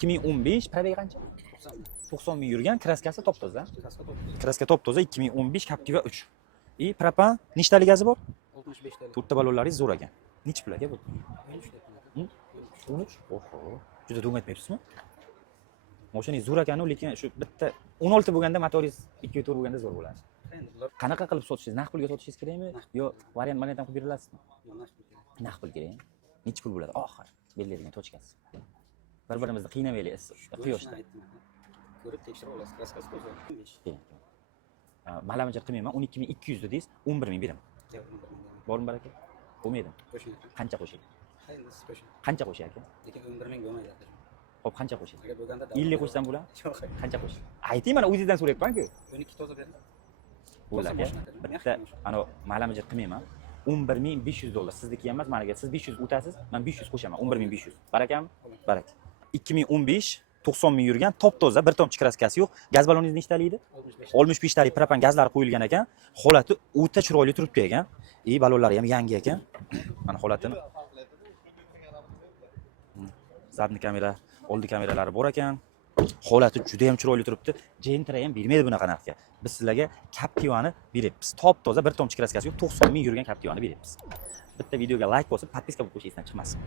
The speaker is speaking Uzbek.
2015 probegi qancha? 90 ming yurgan, kraskasi top toza. Kraska top toza 2015 Captiva 3. Propan nechtalik gazi bor? 65 talik. To'rtta ballonlaringiz zo'r ekan. Necha pul aka bu? 13. Oho. Juda do'ng aytmayapsizmi? Mashinangiz zo'r ekan, lekin shu bitta 16 bo'lganda motoringiz 2 tur bo'lganda zo'r bo'ladi. Qanaqa qilib sotishingiz? Naqd pulga sotishingiz kerakmi? Yo, variant ham qilib berilasizmi? Naqd pul kerak. Necha pul bo'ladi? Oxir belgilangan tochkasi. Bir-birimizni qiynamaylik quyoshda. Ko'rib tekshirib olasiz. Kraskasi toza. 15. Malamajat qilmayman. 12200 dedingiz, 11000 beraman. Bormi baraka? Bo'lmaydi. Qo'shing. Qancha qo'shing? Hayır, siz qo'shing. Qancha qo'shay aka? Lekin 11 ming bo'lmaydi. Xo'p, qancha qo'shay? Agar bo'lganda 50 qo'shsam bo'ladimi? Yo'q. Qancha qo'shay? Ayting, mana o'zingizdan so'rayapman-ku. 12 toza bering. Bo'ldi aka. Bitta ana malamajat qilmayman. 11500 dollar sizniki emas, managa siz 500 o'tasiz, men 500 qo'shaman. 11500. Barakami? Baraka. 2015 90 ming yurgan, top toza, bir tomchi kraskasi yo'q. Gaz balloningiz nechtalikdi? 65 talik propan gazlari qo'yilgan ekan. Holati o'ta chiroyli turibdi ekan. Ballonlari ham yangi ekan. Mana holatini. Zadni kamera, oldi kameralari bor ekan. Holati juda ham chiroyli turibdi. Gentra ham bermaydi bunaqa narxga. Biz sizlarga Captivani beryapmiz. Top toza, bir tomchi kraskasi yo'q, 90 ming yurgan Captivani beryapmiz. Bitta videoga like bosib, podpiska bo'lib qo'yishingizdan chiqmasin.